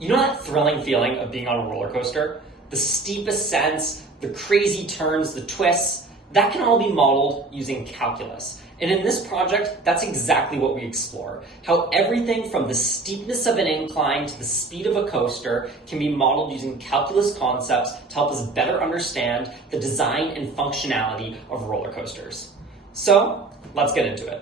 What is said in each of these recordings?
You know that thrilling feeling of being on a roller coaster? The steep ascents, the crazy turns, the twists, that can all be modeled using calculus. And in this project, that's exactly what we explore. How everything from the steepness of an incline to the speed of a coaster can be modeled using calculus concepts to help us better understand the design and functionality of roller coasters. So, let's get into it.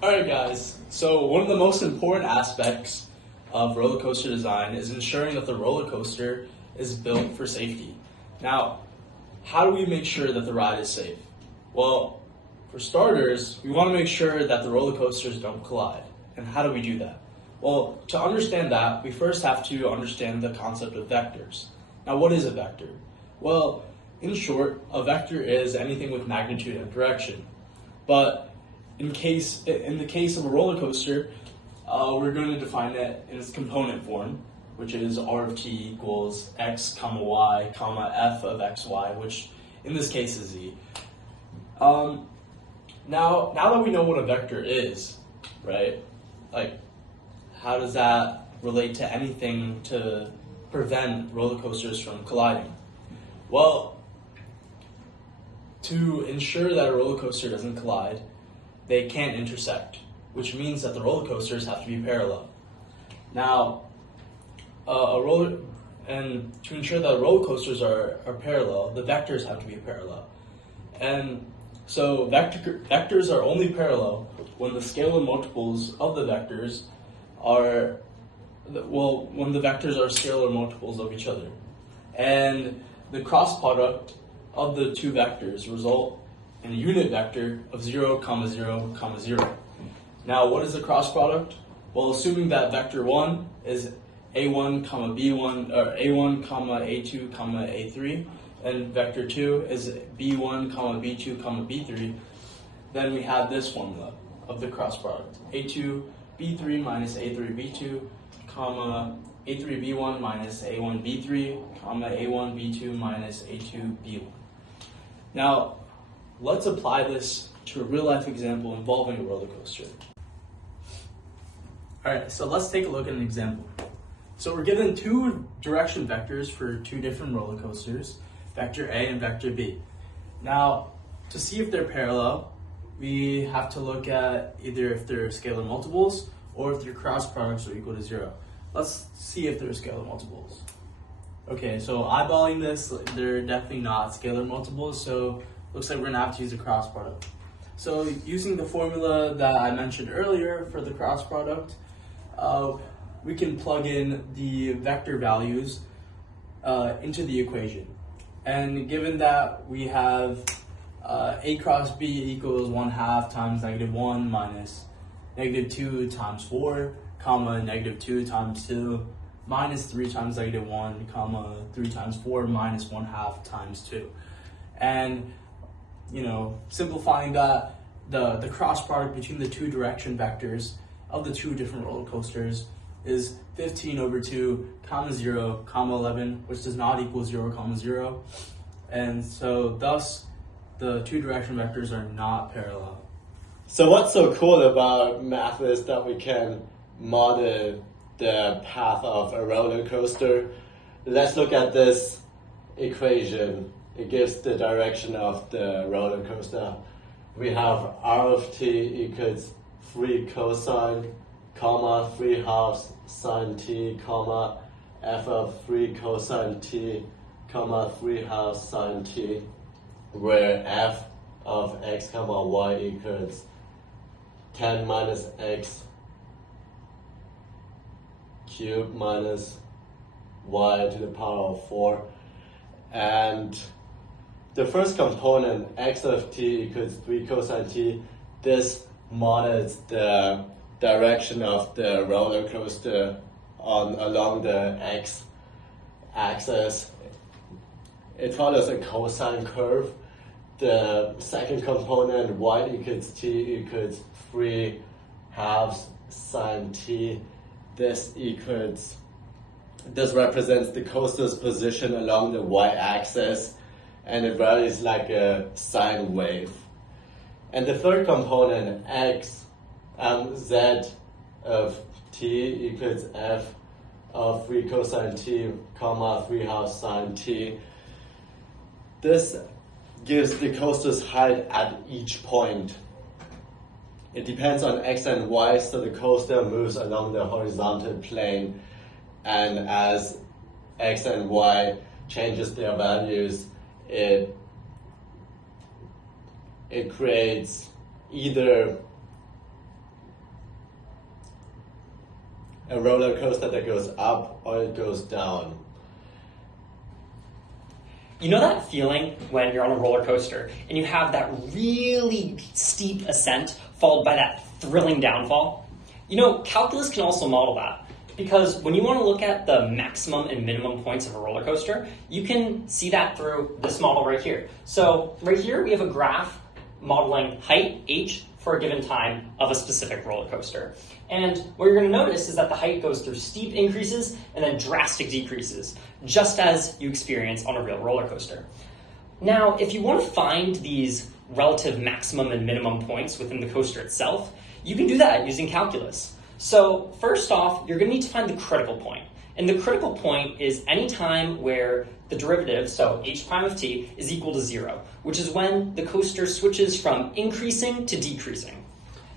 Alright guys, so one of the most important aspects of roller coaster design is ensuring that the roller coaster is built for safety. Now, how do we make sure that the ride is safe? Well, for starters, we want to make sure that the roller coasters don't collide. And how do we do that? Well, to understand that, we first have to understand the concept of vectors. Now, what is a vector? Well, in short, a vector is anything with magnitude and direction. But in the case of a roller coaster, we're going to define it in its component form, which is r of t equals x comma y comma f of xy, which in this case is z. Now that we know what a vector is, right? Like, how does that relate to anything to prevent roller coasters from colliding? Well, to ensure that a roller coaster doesn't collide, they can't intersect, which means that the roller coasters have to be parallel. Now, to ensure that roller coasters are parallel, the vectors have to be parallel. And so vectors are only parallel when the scalar multiples of the vectors are, when the vectors are scalar multiples of each other. And the cross product of the two vectors result in a unit vector of 0, 0, 0. Now, what is the cross product? Well, assuming that vector 1 is a1, b1, or a1, a2, a3, and vector 2 is b1, b2, b3, then we have this formula of the cross product. a2, b3 minus a3, b2, a3, b1 minus a1, b3, a1, b2 minus a2, b1. Now, let's apply this to a real-life example involving a roller coaster. Alright, so let's take a look at an example. So we're given two direction vectors for two different roller coasters, vector A and vector B. Now, to see if they're parallel, we have to look at either if they're scalar multiples or if their cross products are equal to 0. Let's see if they're scalar multiples. Okay, so eyeballing this, they're definitely not scalar multiples, so looks like we're gonna have to use a cross product. So using the formula that I mentioned earlier for the cross product, we can plug in the vector values into the equation. And given that we have a cross b equals 1/2 times -1 minus -2 times 4, comma -2 times 2, minus 3 times -1, comma 3 times 4 minus 1/2 times 2. And, you know, simplifying that, the cross product between the two direction vectors of the two different roller coasters is 15 over 2, comma 0, comma 11, which does not equal 0, comma 0. And so thus, the two direction vectors are not parallel. So what's so cool about math is that we can model the path of a roller coaster. Let's look at this equation. It gives the direction of the roller coaster. We have r of t equals 3 cosine, comma 3 halves sine t, comma f of 3 cosine t, comma 3 halves sine t, where f of x comma y equals 10 minus x cubed minus y to the power of 4. And the first component, x of t equals 3 cosine t, this models the direction of the roller coaster along the x-axis. It follows a cosine curve. The second component, y equals t equals 3 halves sine t. This represents the coaster's position along the y-axis, and it varies like a sine wave. And the third component, z of t equals f of 3 cosine t, comma 3 half sine t. This gives the coaster's height at each point. It depends on x and y, so the coaster moves along the horizontal plane, and as x and y changes their values, it creates either a roller coaster that goes up or it goes down. You know that feeling when you're on a roller coaster and you have that really steep ascent followed by that thrilling downfall? You know, calculus can also model that, because when you want to look at the maximum and minimum points of a roller coaster, you can see that through this model right here. So right here we have a graph modeling height, h, for a given time of a specific roller coaster. And what you're going to notice is that the height goes through steep increases and then drastic decreases, just as you experience on a real roller coaster. Now, if you want to find these relative maximum and minimum points within the coaster itself, you can do that using calculus. So first off, you're going to need to find the critical point. And the critical point is any time where the derivative, so h prime of t, is equal to 0, which is when the coaster switches from increasing to decreasing.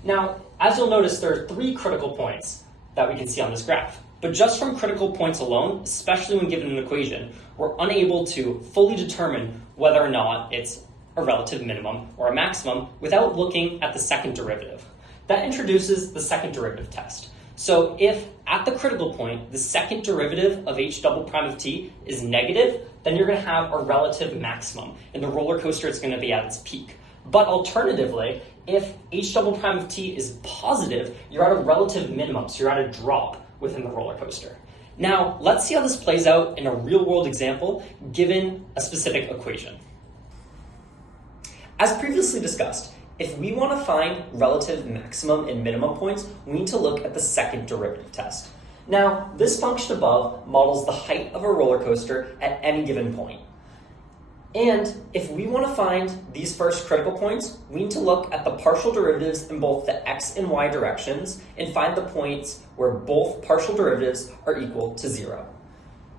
Now, as you'll notice, there are 3 critical points that we can see on this graph. But just from critical points alone, especially when given an equation, we're unable to fully determine whether or not it's a relative minimum or a maximum without looking at the second derivative. That introduces the second derivative test. So if at the critical point, the second derivative of h double prime of t is negative, then you're going to have a relative maximum. In the roller coaster, it's going to be at its peak. But alternatively, if h double prime of t is positive, you're at a relative minimum, so you're at a drop within the roller coaster. Now, let's see how this plays out in a real-world example given a specific equation. As previously discussed, if we want to find relative maximum and minimum points, we need to look at the second derivative test. Now, this function above models the height of a roller coaster at any given point. And if we want to find these first critical points, we need to look at the partial derivatives in both the x and y directions and find the points where both partial derivatives are equal to 0.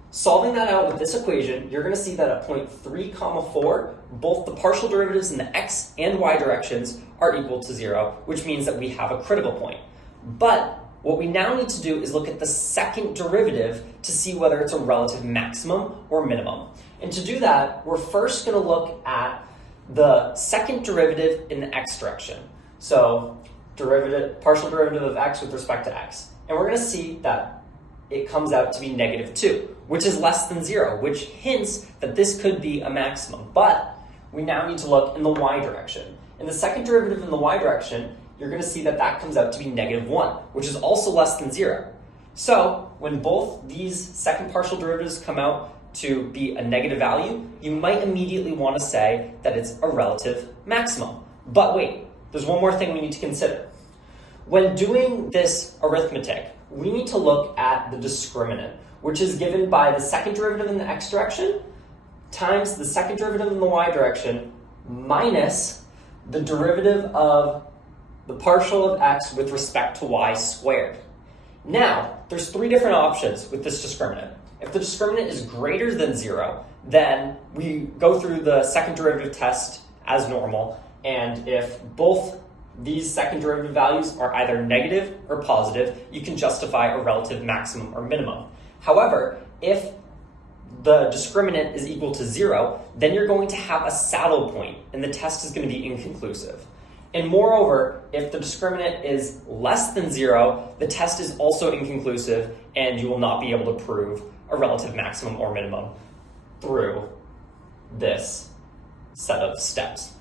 Solving that out with this equation, you're going to see that at point 3, 4, both the partial derivatives in the x and y directions are equal to 0, which means that we have a critical point. But what we now need to do is look at the second derivative to see whether it's a relative maximum or minimum. And to do that, we're first going to look at the second derivative in the x direction. So partial derivative of x with respect to x. And we're going to see that it comes out to be -2, which is less than 0, which hints that this could be a maximum. But we now need to look in the y direction. In the second derivative in the y direction, you're going to see that that comes out to be -1, which is also less than 0. So when both these second partial derivatives come out to be a negative value, you might immediately want to say that it's a relative maximum. But wait, there's one more thing we need to consider. When doing this arithmetic, we need to look at the discriminant, which is given by the second derivative in the x direction times the second derivative in the y direction minus the derivative of the partial of x with respect to y squared. Now, there's 3 different options with this discriminant. If the discriminant is greater than 0, then we go through the second derivative test as normal, and if both these second derivative values are either negative or positive, you can justify a relative maximum or minimum. However, if the discriminant is equal to 0, then you're going to have a saddle point, and the test is going to be inconclusive. And moreover, if the discriminant is less than 0, the test is also inconclusive, and you will not be able to prove a relative maximum or minimum through this set of steps.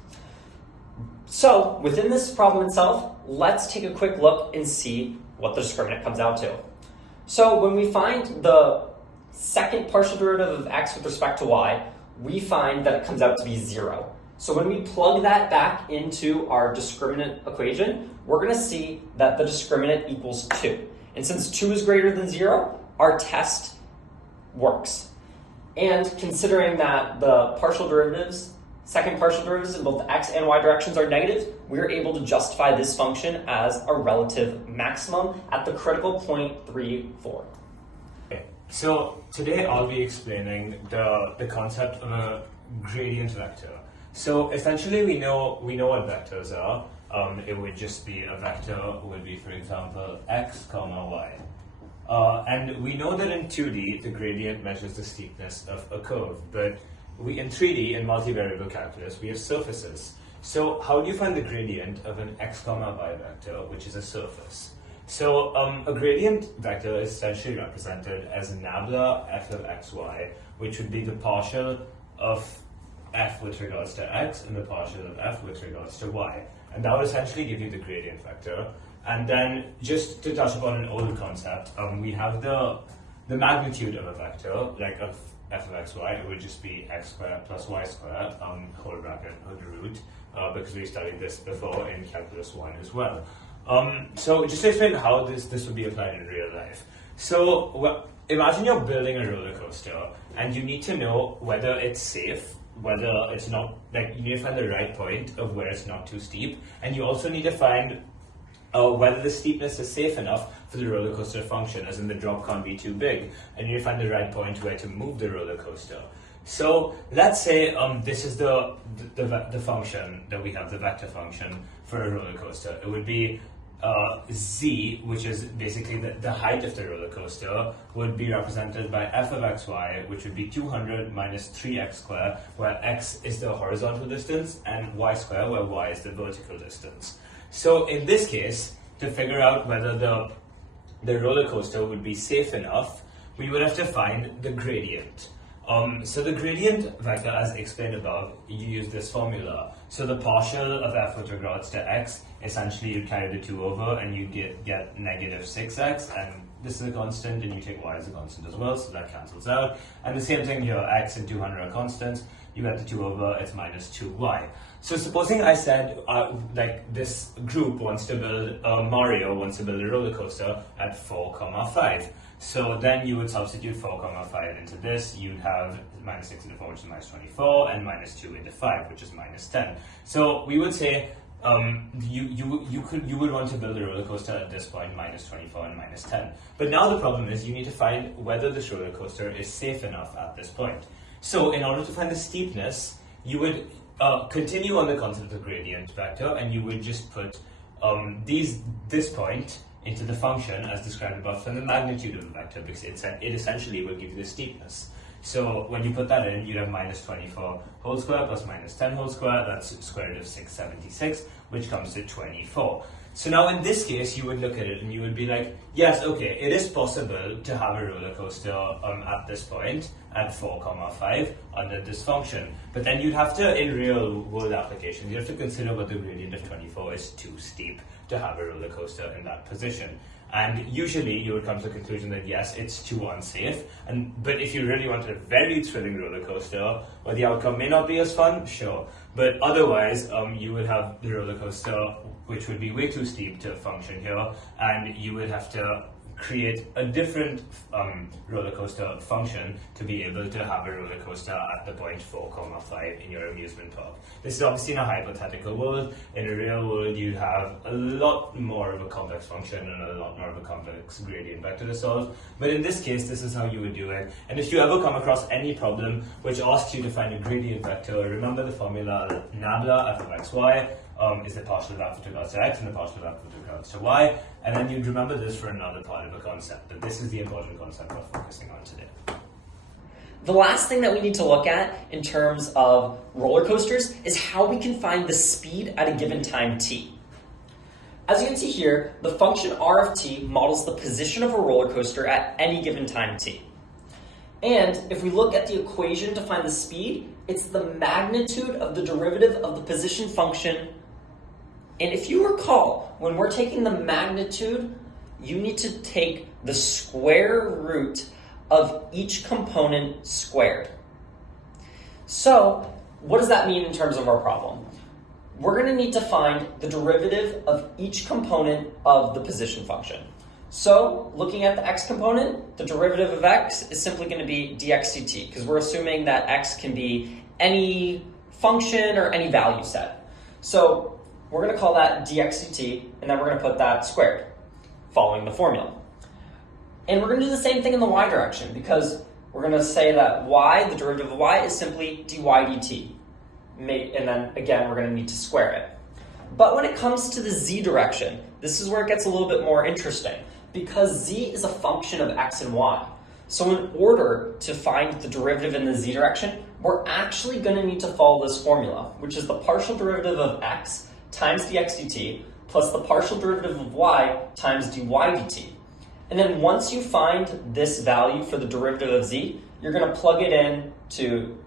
So within this problem itself, let's take a quick look and see what the discriminant comes out to. So when we find the second partial derivative of x with respect to y, we find that it comes out to be 0. So when we plug that back into our discriminant equation, we're going to see that the discriminant equals 2. And since 2 is greater than 0, our test works. And considering that the second partial derivatives in both the x and y directions are negative, we're able to justify this function as a relative maximum at the critical point 3, 4. Okay. So today I'll be explaining the concept of a gradient vector. So essentially we know what vectors are. It would just be a vector would be, for example, x comma y. And we know that in 2D the gradient measures the steepness of a curve, but in 3D, in multivariable calculus, we have surfaces. So how do you find the gradient of an x comma y vector, which is a surface? So a gradient vector is essentially represented as nabla f of xy, which would be the partial of f with regards to x and the partial of f with regards to y. And that would essentially give you the gradient vector. And then just to touch upon an old concept, we have the magnitude of a vector, like of f of xy, it would just be x squared plus y squared, whole bracket, whole root, because we studied this before in Calculus 1 as well. So just to explain how this would be applied in real life. So imagine you're building a roller coaster and you need to know whether it's safe, whether it's not, like you need to find the right point of where it's not too steep, and you also need to find whether the steepness is safe enough for the roller coaster to function, as in the drop can't be too big, and you need to find the right point where to move the roller coaster. So let's say this is the function that we have, the vector function for a roller coaster. It would be z, which is basically the height of the roller coaster, would be represented by f of xy, which would be 200 minus 3x squared, where x is the horizontal distance, and y squared, where y is the vertical distance. So in this case, to figure out whether the roller coaster would be safe enough, we would have to find the gradient. So the gradient vector, as explained above, you use this formula. So the partial of f with regards to x, essentially you carry the 2 over and you get negative 6x, and this is a constant, and you take y as a constant as well, so that cancels out. And the same thing here, x and 200 are constants, you get the 2 over, it's minus 2y. So supposing I said, like this group wants to build, Mario wants to build a roller coaster at 4, 5. So then you would substitute 4, 5 into this. You'd have minus 6 into 4, which is minus 24, and minus 2 into 5, which is minus 10. So we would say you would want to build a roller coaster at this point, minus 24 and minus 10. But now the problem is you need to find whether this roller coaster is safe enough at this point. So in order to find the steepness, you would continue on the concept of gradient vector, and you would just put this point into the function as described above from the magnitude of the vector, because it essentially will give you the steepness. So when you put that in, you'd have minus 24 whole square plus minus 10 whole square, that's square root of 676, which comes to 24. So now in this case, you would look at it and you would be like, yes, okay, it is possible to have a roller coaster at this point, at 4, 5, under this function. But then you'd have to, in real world applications, you have to consider whether the gradient of 24 is too steep to have a roller coaster in that position. And usually you would come to the conclusion that yes, it's too unsafe. But if you really wanted a very thrilling roller coaster, where the outcome may not be as fun, sure. But otherwise, you would have the roller coaster, which would be way too steep to function here, and you would have to create a different roller coaster function to be able to have a roller coaster at the point 4, 5 in your amusement park. This is obviously in a hypothetical world. In a real world, you'd have a lot more of a complex function and a lot more of a complex gradient vector to solve. But in this case, this is how you would do it. And if you ever come across any problem which asks you to find a gradient vector, remember the formula nabla f of xy is the partial of f with regards to x and the partial of f with regards to y. And then you'd remember this for another part of a concept, but this is the important concept we're focusing on today. The last thing that we need to look at in terms of roller coasters is how we can find the speed at a given time t. As you can see here, the function r of t models the position of a roller coaster at any given time t. And if we look at the equation to find the speed, it's the magnitude of the derivative of the position function. And if you recall, when we're taking the magnitude, you need to take the square root of each component squared. So what does that mean in terms of our problem? We're going to need to find the derivative of each component of the position function. So looking at the x component, the derivative of x is simply going to be dx dt, because we're assuming that x can be any function or any value set. So we're going to call that dx dt, and then we're going to put that squared, following the formula. And we're going to do the same thing in the y direction, because we're going to say that y, the derivative of y, is simply dy dt. And then, again, we're going to need to square it. But when it comes to the z direction, this is where it gets a little bit more interesting, because z is a function of x and y. So in order to find the derivative in the z direction, we're actually going to need to follow this formula, which is the partial derivative of x times dx dt plus the partial derivative of y times dy dt. And then once you find this value for the derivative of z, you're going to plug it in to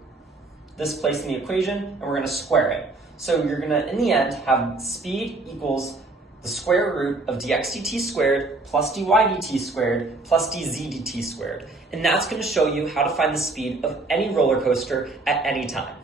this place in the equation, and we're going to square it. So you're going to, in the end, have speed equals the square root of dx dt squared plus dy dt squared plus dz dt squared. And that's going to show you how to find the speed of any roller coaster at any time.